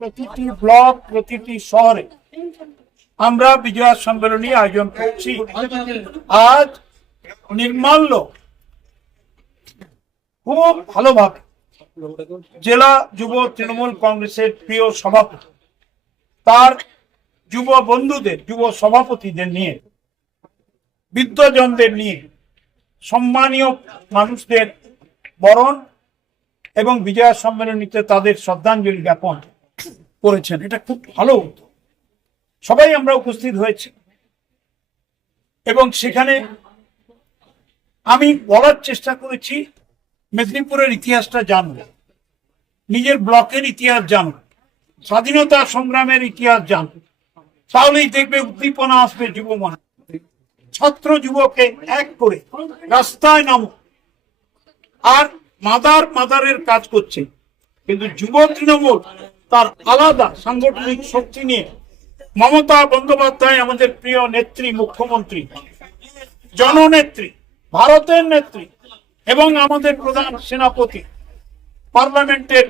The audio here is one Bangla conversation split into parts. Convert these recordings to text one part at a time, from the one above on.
প্রতিটি ব্লক, প্রতিটি শহরে আমরা বিজয়া সম্মেলনী আয়োজন করছি। আজ নির্মাল্য খুব ভালোভাবে জেলা যুব তৃণমূল কংগ্রেসের প্রিয় সভাপতি, তার যুব বন্ধুদের, যুব সভাপতিদের নিয়ে বিদ্যজনদের নিয়ে সম্মানীয় মানুষদের বরণ এবং বিজয়া সম্মেলনীতে তাদের শ্রদ্ধাঞ্জলি জ্ঞাপন। করেছেন, এটা খুব ভালো উদ্যোগ। সবাই আমরা উপস্থিত হয়েছি। এবং সেখানে আমি বলার চেষ্টা করেছি, মেদিনীপুরের ইতিহাসটা জানবে, নিজের ব্লকের ইতিহাস জানবে, স্বাধীনতা সংগ্রামের ইতিহাস জানবে। তাহলেই দেখবে উদ্দীপনা আসবে যুব মনে। ছাত্র যুবকে এক করে রাস্তায় নামো। আর মাদার মাদারের কাজ করছে, কিন্তু যুব তৃণমূল তার আলাদা সাংগঠনিক শক্তি নিয়ে মমতা বন্দ্যোপাধ্যায় আমাদের প্রিয় নেত্রী, মুখ্যমন্ত্রী, জননেত্রী, ভারতের নেত্রী এবং আমাদের প্রধান সেনাপতি, পার্লামেন্টের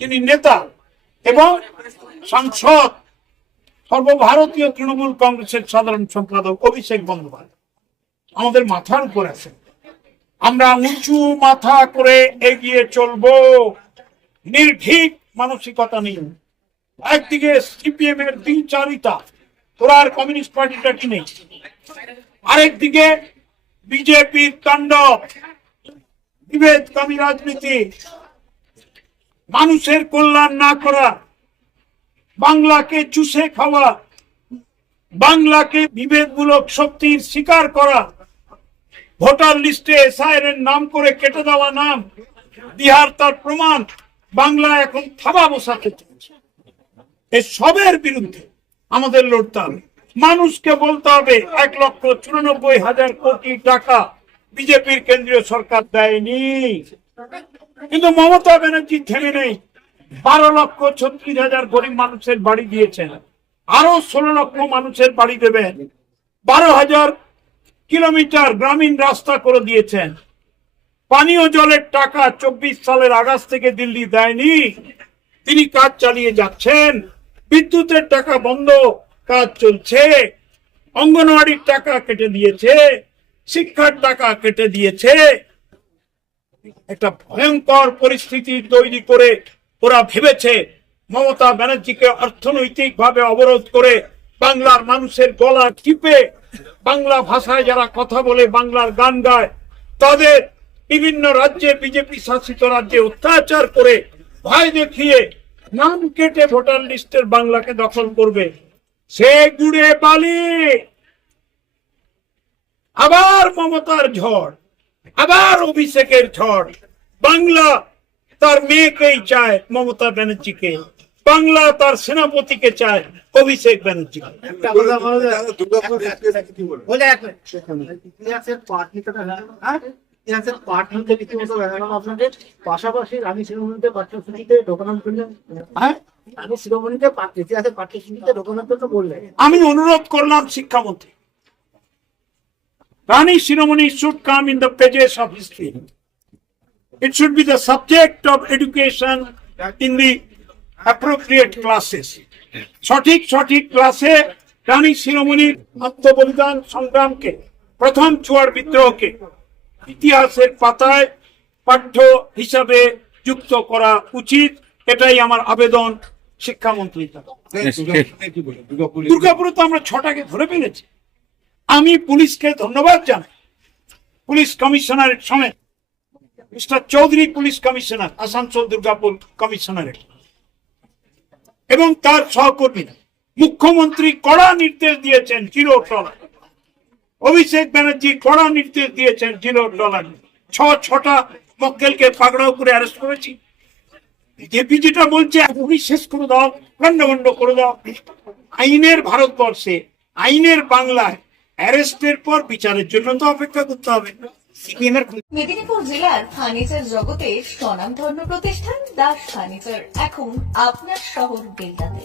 যিনি নেতা এবং সাংসদ, সর্বভারতীয় তৃণমূল কংগ্রেসের সাধারণ সম্পাদক অভিষেক বন্দ্যোপাধ্যায়। আমাদের মাথার উপর আছে। আমরা উঁচু মাথা করে এগিয়ে চলবো। নির্ভীক মানসিকতা নিয়ে একদিকে সিপিএম এর দ্বিচারিতা তোরা আর কমিউনিস্ট পার্টিটা কি নেই? আরেকদিকে বিজেপির তাণ্ডব বিভেদকামী রাজনীতি, মানুষের কল্যাণ না করা, বাংলাকে চুষে খাওয়া, বাংলাকে বিভেদমূলক শক্তির শিকার করা, ভোটার লিস্টে এসআইয়ের নাম করে কেটে দেওয়া নাম, বিহার তার প্রমাণ। বাংলা এখন থাবা বসাতে চলছে এ সবের বিরুদ্ধে আমাদের লড়তে হবে। মানুষকে বলতে হবে, এক লক্ষ চুরানব্বই হাজার কোটি টাকা বিজেপির কেন্দ্রীয় সরকার দেয়নি। কিন্তু মমতা ব্যানার্জি থেমে নেই। বারো লক্ষ ছত্রিশ হাজার গরিব মানুষের বাড়ি দিয়েছেন। আরও ষোলো লক্ষ মানুষের বাড়ি দেবেন। বারো হাজার কিলোমিটার গ্রামীণ রাস্তা করে দিয়েছেন। পানীয় জলের টাকা চব্বিশ সালের আগস্ট থেকে দিল্লি দেয়নি। তিনি কাজ চালিয়ে যাচ্ছেন। বিদ্যুতের টাকা বন্ধ, কাজ চলছে। অঙ্গনওয়াড়ির টাকা কেটে দিয়েছে। শিক্ষার টাকা কেটে দিয়েছে। একটা ভয়ঙ্কর পরিস্থিতি তৈরি করে ওরা ভেবেছে। মমতা ব্যানার্জিকে অর্থনৈতিক ভাবে অবরোধ করে বাংলার মানুষের গলা টিপে বাংলা ভাষায় যারা কথা বলে বাংলার গান গায়, তাদের বিভিন্ন রাজ্যে বিজেপি শাসিত রাজ্যে অত্যাচার করে ভয় দেখিয়ে নাম কেটে ভোটার লিস্টের বাংলাকে দখল করবে। সে গুড়ে বালি। আবার মমতার ঝড় আবার অভিষেকের ঝড়। বাংলা তার মেয়েকেই চায় মমতা ব্যানার্জিকে। বাংলা তার সেনাপতিকে চায় অভিষেক ব্যানার্জিকে একটা কথা হ্যাঁ আপনাদের। পাশাপাশি শিরোমণিতে পাঠ্যসূচিতে হ্যাঁ? শিরোমণিতে ইতিহাসের পাঠ্যসূচিতে বললেন। আমি অনুরোধ করলাম শিক্ষামন্ত্রী। Rani Shiromani should come in the pages of history subject of education in the appropriate classes সঠিক সঠিক ক্লাসে রানী শিরোমণির আত্মবলিদান সংগ্রামকে প্রথম চুয়ার বিদ্রোহকে ইতিহাসের পাতায় পাঠ্য হিসাবে যুক্ত করা উচিত। এটাই আমার আবেদন শিক্ষামন্ত্রীর কাছে। দুর্গাপুরে তো আমরা ছটাকে ধরে ফেলেছি। আমি পুলিশকে ধন্যবাদ জানাই। পুলিশ কমিশনারের সমেত। Mister Chowdhury police commissioner Asansol Durgapur কমিশনারের এবং তার সহকর্মীরা। মুখ্যমন্ত্রী কড়া নির্দেশ দিয়েছেন জিরো অভিষেক ব্যানার্জি কড়া নির্দেশ দিয়েছেন জিরো টলার ছ, ছটা মক্কেলকে পাকড়াও করে অ্যারেস্ট করেছি। বিজেপি যেটা বলছে এখনই শেষ করে দাও খন্ড করে দাও। আইনের ভারতবর্ষে, আইনের বাংলায় অ্যারেস্টের পর বিচারের জন্য তো অপেক্ষা করতে হবে। মেদিনীপুর জেলার ফার্নিচার জগতে স্বনামধন্য প্রতিষ্ঠান দাস ফার্নিচার। এখন আপনার শহর বেলদাতে